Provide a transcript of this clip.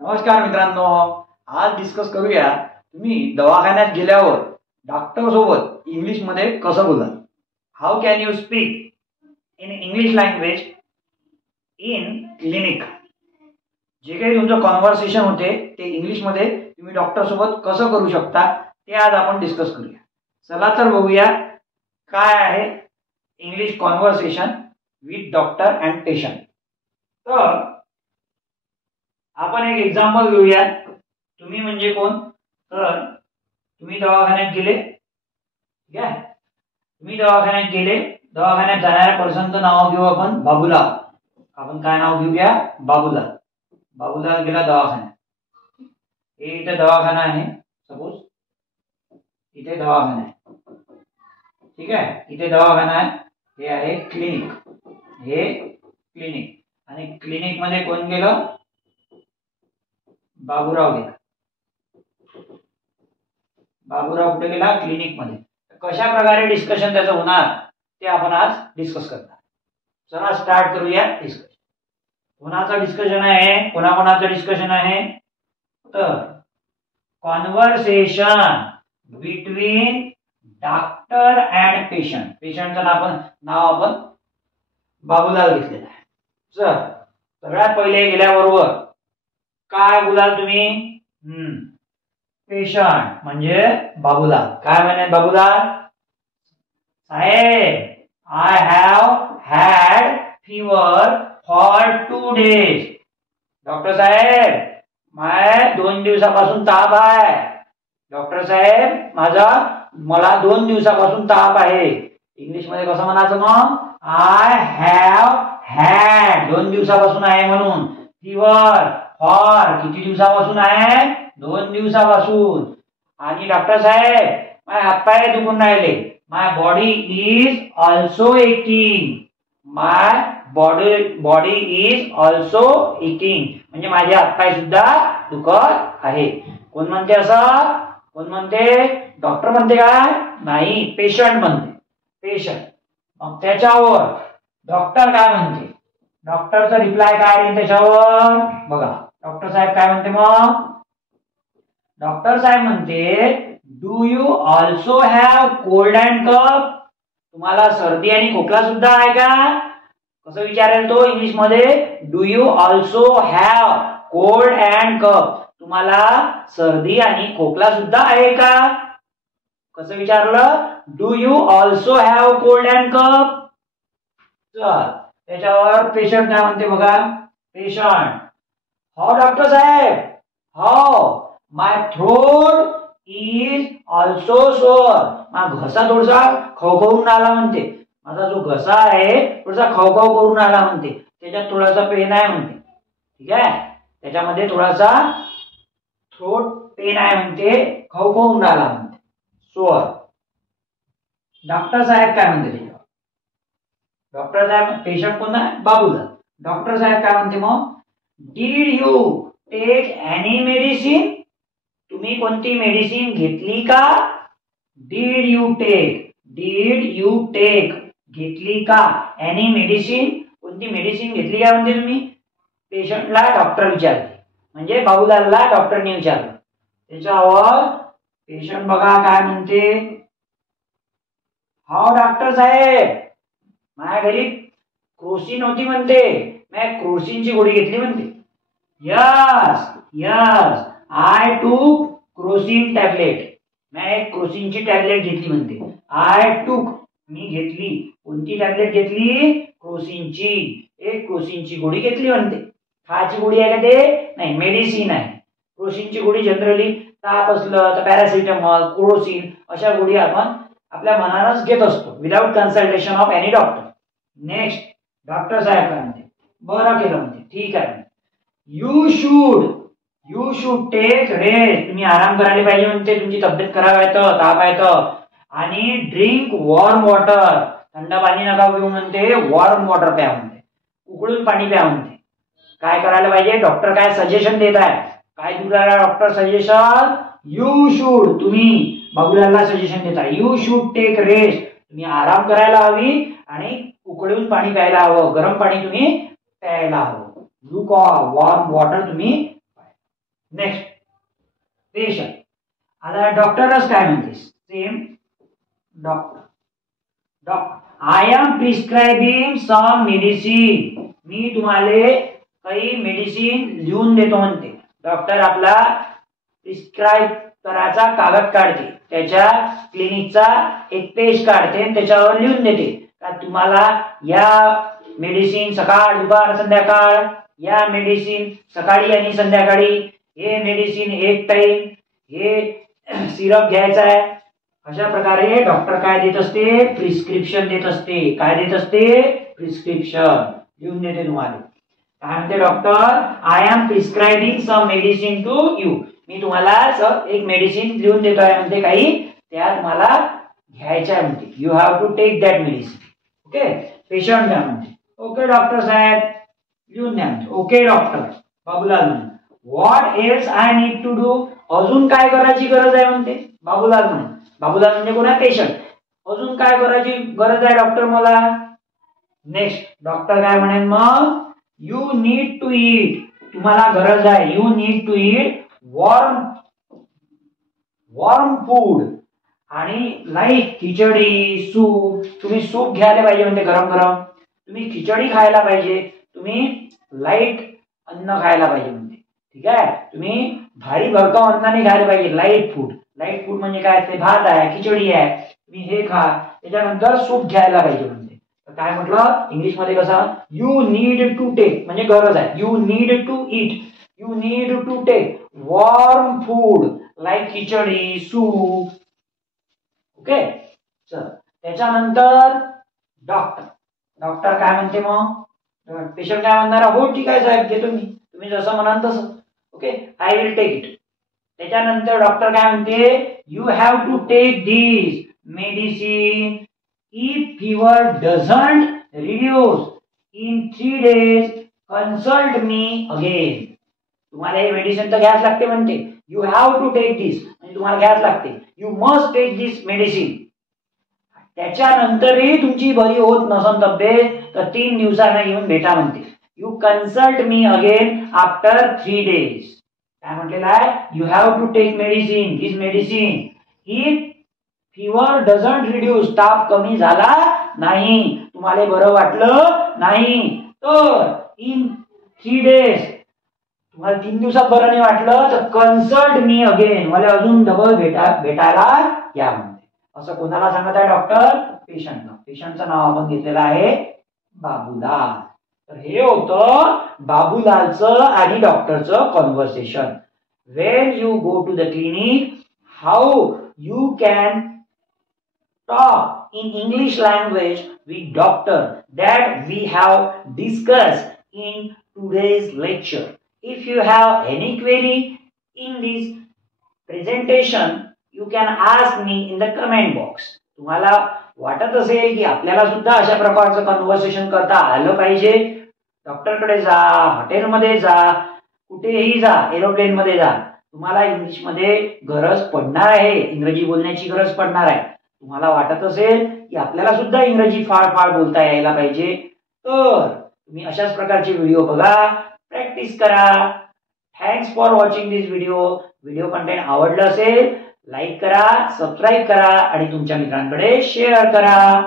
नमस्कार मित्रांनो, आज डिस्कस करूया तुम्ही दवाखान्यात गेल्यावर डॉक्टर सोबत इंग्लिश मध्ये कसं बोलाल. How can you speak in English language in clinic. जे काही तुमचं कॉन्व्हर्सेशन होते ते इंग्लिश मध्ये तुम्ही डॉक्टर सोबत कसं करू शकता ते आज आपण डिस्कस करूया. चला तर बघूया काय आहे English conversation with doctor and patient. तर आपण एक एक्झाम्पल घेऊया. तुम्ही म्हणजे कोण, तर तुम्ही दवाखान्यात गेले, ठीक आहे. तुम्ही दवाखान्यात गेले, दवाखान्यात जाणाऱ्या पर्सनचं नाव घेऊ आपण बाबूलाल. आपण काय नाव घेऊया, बाबूलाल. बाबूलाल गेला दवाखान्यात. हे इथे दवाखाना आहे, सपोज इथे दवाखाना आहे, ठीक आहे. इथे दवाखाना आहे, हे आहे क्लिनिक, हे क्लिनिक. आणि क्लिनिक मध्ये कोण गेलं, बाबूराव गेला. बाबूराव कुठे गेला, क्लिनिक मध्ये. कशा प्रकारे डिस्कशन त्याचं होणार ते आपण आज डिस्कस करणार. चला स्टार्ट करूया डिस्कशन. कोणाचं डिस्कशन आहे, कोणाकोणाचं डिस्कशन आहे, तर conversation between doctor and patient. पेशंटचं नाव आपण बाबूलाल घेतलेलं आहे. चल सगळ्यात पहिले गेल्याबरोबर काय बोलाल तुम्ही, पेशंट म्हणजे बाबूलाल. काय म्हणे बाबूलाल, साहेब I have had fever for 2 days. Doctor साहेब मला 2 दिवसापासून ताप आहे. डॉक्टर साहेब मला 2 दिवसापासून ताप आहे. इंग्लिश मध्ये कसं म्हणायचं मग, आय हॅव हॅड 2 दिवसापासून आहे म्हणून, फीवर फॉर किती दिवसापासून आहे, 2 दिवसापासून. आणि डॉक्टर साहेब माझे हातपाय दुखून राहिले. My body is also aching. My body is also aching म्हणजे माझे हातपाय सुद्धा दुखत आहे. कोण म्हणते असं, कोण म्हणते, डॉक्टर म्हणते काय, नाही पेशंट म्हणते, पेशंट. मग त्याच्यावर डॉक्टर काय म्हणते, डॉक्टरचा रिप्लाय काय आहे त्याच्यावर बघा. डॉक्टर साहेब काय म्हणते, मग डॉक्टर साहेब म्हणते, do you also have cold and cough. तुम्हाला सर्दी आणि खोकला सुद्धा आहे का. कसं विचारेल तो इंग्लिश मध्ये, do you also have cold and cough. तुम्हाला सर्दी आणि खोकला सुद्धा आहे का. कसं विचारलं, do you also have cold and cough. चल त्याच्यावर पेशंट काय म्हणते बघा. पेशंट, हाऊ डॉक्टर साहेब, how my throat is also sore. माझा घसा थोडासा खवखवून आला म्हणते. माझा जो घसा आहे थोडासा खवखव करून आला म्हणते. त्याच्यात थोडासा पेन आहे म्हणते, ठीक आहे. त्याच्यामध्ये थोडासा थ्रोट पेन आहे म्हणते, खवखवून आला म्हणते, सोअर. डॉक्टर साहेब काय म्हणते त्याच्यावर, डॉक्टर साहेब, पेशंट कोण आहे, बाबूलाल. डॉक्टर साहेब काय म्हणते मग, did you take any medicine. तुम्ही कोणती मेडिसिन घेतली का. डीड यू टेक घेतली का, एनी मेडिसिन कोणती मेडिसिन घेतली का म्हणते तुम्ही. पेशंटला डॉक्टर विचारते, म्हणजे बाबूलालला डॉक्टरने विचारलं. त्याच्यावर पेशंट बघा काय म्हणते, हाऊ डॉक्टर साहेब माझ्या घरी क्रोसिन होती म्हणते, मी क्रोसिनची गोळी घेतली म्हणते. यस आय टूक क्रोसिन टॅबलेट. मी एक क्रोसिनची टॅबलेट घेतली म्हणते. आय टूक मी घेतली. कोणती टॅबलेट घेतली, क्रोसिनची. एक क्रोसिनची गोळी घेतली म्हणते. खायची गोळी आहे का ते, नाही मेडिसिन आहे. क्रोसिनची गोळी जनरली ताप असलं तर पॅरासिटामॉल, क्रोसिन अशा गोळी आपण आपल्या मनानच घेत असतो, without consultation of any doctor. Next doctor साहेब काय म्हणते, बरं केलं म्हणते, ठीक आहे. You should take rest. तुम्ही आराम करायला पाहिजे म्हणते. तुमची तब्येत खराब आहे तर, ताप आहे तर. आणि ड्रिंक वॉर्म वॉटर. थंड पाणी नका पिऊ म्हणते, वॉर्म वॉटर प्या म्हणते, उकळून पाणी प्या म्हणते. काय करायला पाहिजे, डॉक्टर काय सजेशन देत आहे, काय दिलं डॉक्टर सजेशन, यू शुड, तुम्ही बाबूलालला सजेशन देता, यू शुड टेक रेस्ट. तुम्ही आराम करायला हवी आणि उकळून पाणी प्यायला हवं, गरम पाणी तुम्ही प्यायला हवं. वॉर्म वॉटर तुम्ही. Next patient. आता डॉक्टरच काय म्हणते, same doctor I am prescribing some medicine. मी तुम्हाला काही मेडिसिन लिहून देतो म्हणते. डॉक्टर आपला प्रिस्क्राईब करायचा कागद काढते, त्याच्या क्लिनिकचा एक पेज काढते आणि त्याच्यावर लिहून देते का तुम्हाला या मेडिसिन सकाळ दुपार संध्याकाळ, या मेडिसिन सकाळी आणि संध्याकाळी, हे मेडिसिन एक टाइम, हे सिरप घ्यायचा आहे. अशा प्रकारे डॉक्टर काय देत असते, प्रिस्क्रिप्शन देत असते. काय देत असते, प्रिस्क्रिप्शन लिहून देते तुम्हाला. काय म्हणते doctor, I am prescribing some medicine to you. मी तुम्हाला एक मेडिसिन लिहून देतो आहे म्हणते, काही त्या तुम्हाला घ्यायच्या आहे म्हणते. You have to take that medicine. Okay. Patient द्या म्हणते, ओके डॉक्टर साहेब लिहून द्या म्हणते. Okay doctor. बाबूलाल म्हणते, what else I need to do. अजून काय करायची गरज आहे म्हणते बाबूलाल म्हणे. बाबूलाल म्हणजे कोण आहे, पेशंट. अजून काय करायची गरज आहे डॉक्टर मला. नेक्स्ट डॉक्टर काय म्हणेन मग, यू नीड टू ईट. तुम्हाला गरज आहे, you need to eat warm food. आणि लाईक खिचडी, सूप. तुम्ही सूप घ्यायला पाहिजे म्हणजे गरम गरम. तुम्ही खिचडी खायला पाहिजे. तुम्ही लाईट अन्न खायला पाहिजे म्हणते. ठीक आहे. तुम्ही भारी भरकाव अन्न नाही खायला पाहिजे, लाईट फूड. लाईट फूड म्हणजे काय, ते भात आहे, खिचडी आहे, तुम्ही हे खा. त्याच्यानंतर सूप घ्यायला पाहिजे म्हणते. काय म्हटलं इंग्लिश मध्ये कसं, यू नीड टू टेक म्हणजे गरज आहे. You need to eat, you need to take warm food like khichdi, soup. Okay. चल त्याच्यानंतर डॉक्टर काय म्हणते मग, पेशंट काय म्हणणार, हो ठीक आहे साहेब घेतो मी, तुम्ही जसं म्हणाल तसं. Okay, I will take it. त्याच्यानंतर डॉक्टर काय म्हणते, you have to take this medicine if fever doesn't reduce in 3 days consult me again. तुम्हाला हे मेडिसिन तर घ्यायच लागते म्हणते. You have to take this म्हणजे तुम्हाला घ्यायच लागते. You must take this medicine. त्याच्यानंतरही तुमची बरी होत नसन तब्येत तर 3 दिवसांना येऊन भेटा म्हणते. You consult me again after 3 days. काय म्हटलेलं आहे, you have to take medicine, this medicine if fever doesn't reduce. ताप कमी झाला नाही, तुम्हाला बरं वाटलं नाही तर इन 3 days, तुम्हाला 3 दिवसात बरं नाही वाटलं तर कन्सल्ट मी अगेन, मला अजून डबल भेटायला या म्हणते. असं कोणाला सांगत आहे डॉक्टर, पेशंटला. पेशंटचं नाव आपण घेतलेलं आहे बाबूलाल. तर हे होतं बाबूलालचं आणि डॉक्टरचं conversation. When you go to the clinic, how you can talk in English language with doctor that we have discussed in today's lecture. If you have any query in this presentation, you can ask me in the comment box. तुम्हाला वाटत असेल की आपल्याला सुद्धा अशा प्रकारचं conversation करता आलं पाहिजे, डॉक्टरकडे जा, हॉटेलमध्ये जा, कुठेही जा, एरोप्लेन मध्ये जा, तुम्हाला इंग्लिश मध्ये गरज पडणार आहे, इंग्रजी बोलण्याची गरज पडणार आहे. तुम्हाला वाटत असेल की आपल्याला सुद्धा इंग्रजी फार बोलता यायला पाहिजे तर तुम्ही अशाच प्रकारचे व्हिडिओ बघा, प्रॅक्टिस करा. Thanks for watching this video. Video content आवडलं असेल लाईक करा, सबस्क्राईब करा आणि तुमच्या मित्रांकडे शेअर करा.